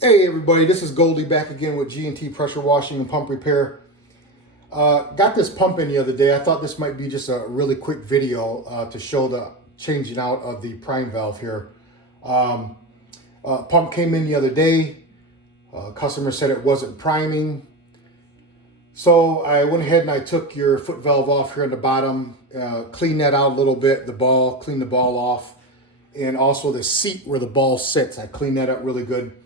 Hey everybody, this is Goldie back again with G&T Pressure Washing and Pump Repair. Got this pump in the other day. I thought this might be just a really quick video to show the changing out of the prime valve here. Pump came in the other day. Customer said it wasn't priming. So I went ahead and I took your foot valve off here on the bottom, cleaned that out a little bit, cleaned the ball off, and also the seat where the ball sits. I cleaned that up really good.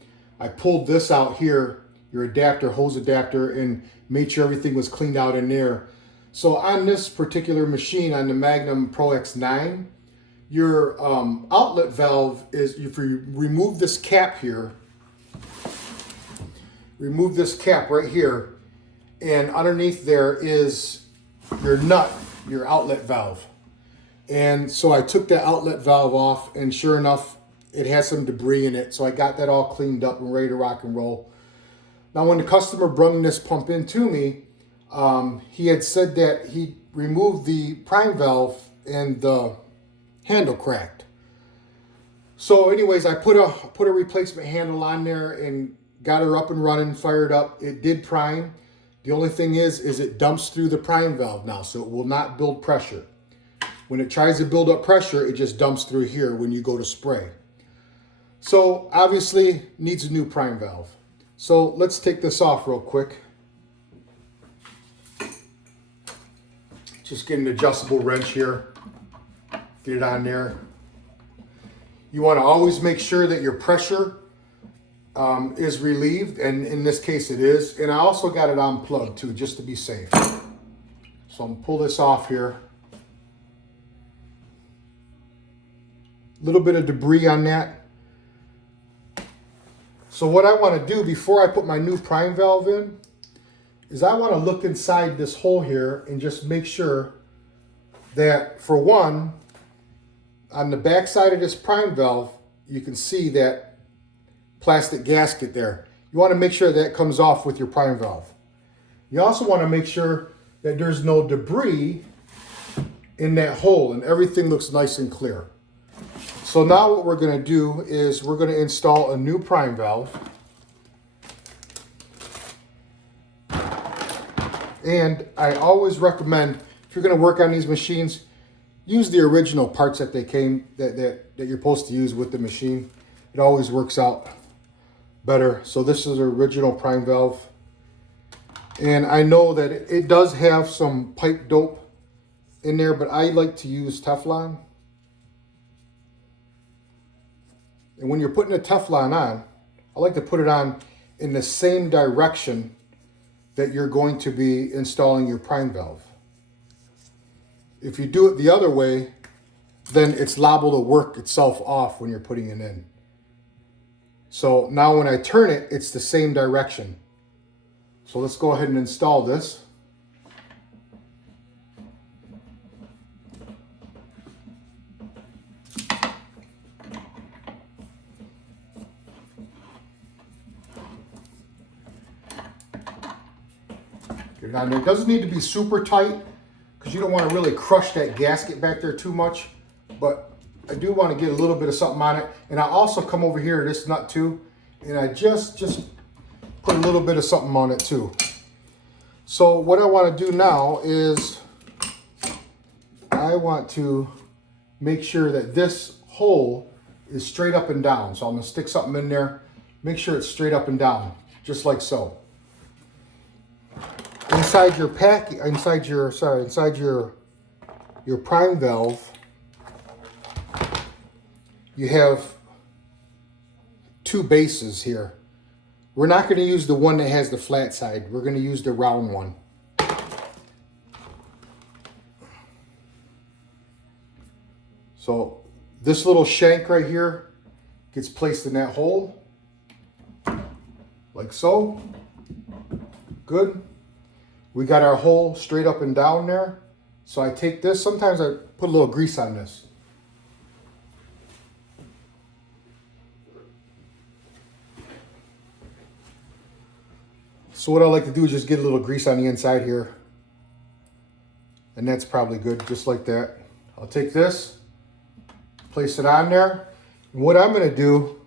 I pulled this out here, your adapter, hose adapter, and made sure everything was cleaned out in there. So on this particular machine, on the Magnum Pro X9, your outlet valve is, if you remove this cap here, remove this cap right here, and underneath there is your nut, your outlet valve. And so I took the outlet valve off, and sure enough, it has some debris in it. So I got that all cleaned up and ready to rock and roll. Now, when the customer brought this pump in to me, he had said that he removed the prime valve and the handle cracked. So anyways, I put a replacement handle on there and got her up and running, fired up. It did prime. The only thing is it dumps through the prime valve now, so it will not build pressure. When it tries to build up pressure, it just dumps through here when you go to spray. So obviously needs a new prime valve. So let's take this off real quick. Just get an adjustable wrench here. Get it on there. You want to always make sure that your pressure is relieved, and in this case it is. And I also got it unplugged too, just to be safe. So I'm gonna pull this off here. A little bit of debris on that. So what I want to do before I put my new prime valve in is I want to look inside this hole here and just make sure that, for one, on the back side of this prime valve, you can see that plastic gasket there. You want to make sure that comes off with your prime valve. You also want to make sure that there's no debris in that hole and everything looks nice and clear. So now what we're going to do is we're going to install a new prime valve. And I always recommend, if you're going to work on these machines, use the original parts that that you're supposed to use with the machine. It always works out better. So this is the original prime valve. And I know that it does have some pipe dope in there, but I like to use Teflon. And when you're putting the Teflon on, I like to put it on in the same direction that you're going to be installing your prime valve. If you do it the other way, then it's liable to work itself off when you're putting it in. So now when I turn it, it's the same direction. So let's go ahead and install this. Get it on there. It doesn't need to be super tight because you don't want to really crush that gasket back there too much, but I do want to get a little bit of something on it. And I also come over here to this nut too, and I just put a little bit of something on it too. So what I want to do now is I want to make sure that this hole is straight up and down. So I'm going to stick something in there, make sure it's straight up and down, just like so. Inside your prime valve, you have two bases here. We're not going to use the one that has the flat side. We're going to use the round one. So this little shank right here gets placed in that hole, like so. Good. We got our hole straight up and down there. So I take this, sometimes I put a little grease on this. So what I like to do is just get a little grease on the inside here. And that's probably good, just like that. I'll take this, place it on there. And what I'm gonna do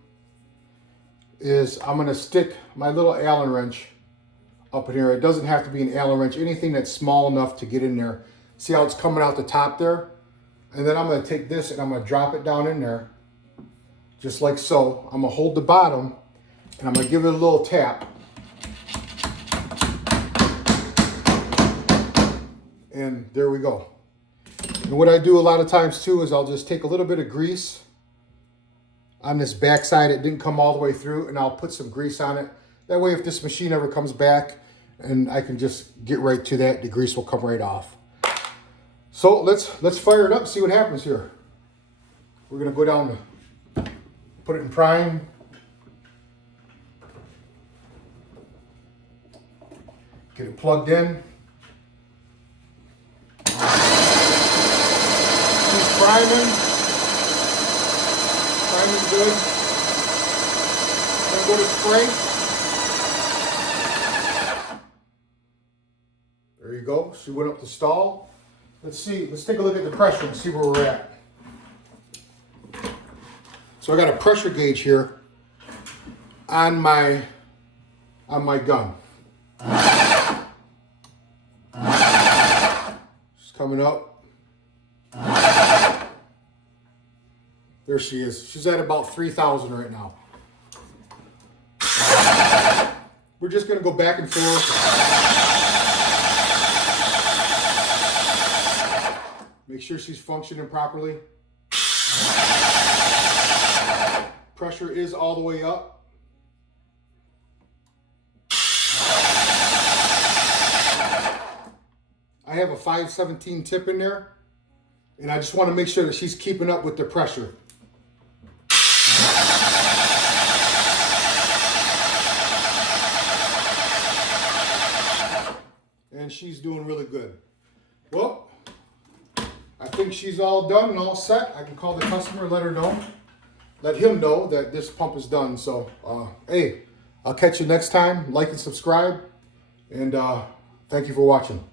is I'm gonna stick my little Allen wrench up in here. It doesn't have to be an Allen wrench, anything that's small enough to get in there. See how it's coming out the top there? And then I'm gonna take this and I'm gonna drop it down in there, just like so. I'm gonna hold the bottom and I'm gonna give it a little tap. And there we go. And what I do a lot of times too is I'll just take a little bit of grease on this back side. It didn't come all the way through, and I'll put some grease on it. That way if this machine ever comes back and I can just get right to that, the grease will come right off. So let's fire it up and see what happens here. We're gonna go down to put it in prime. Get it plugged in. Priming good. Then go to spray. There you go. She went up to stall. Let's take a look at the pressure and see where we're at. So I got a pressure gauge here on my gun. She's coming up. There she is. She's at about 3,000 right now. We're just going to go back and forth. Make sure she's functioning properly. Pressure is all the way up. I have a 5/17 tip in there, and I just want to make sure that she's keeping up with the pressure. And she's doing really good. Well, I think she's all done and all set. I can call the customer, let him know that this pump is done. So, hey, I'll catch you next time. Like and subscribe, and thank you for watching.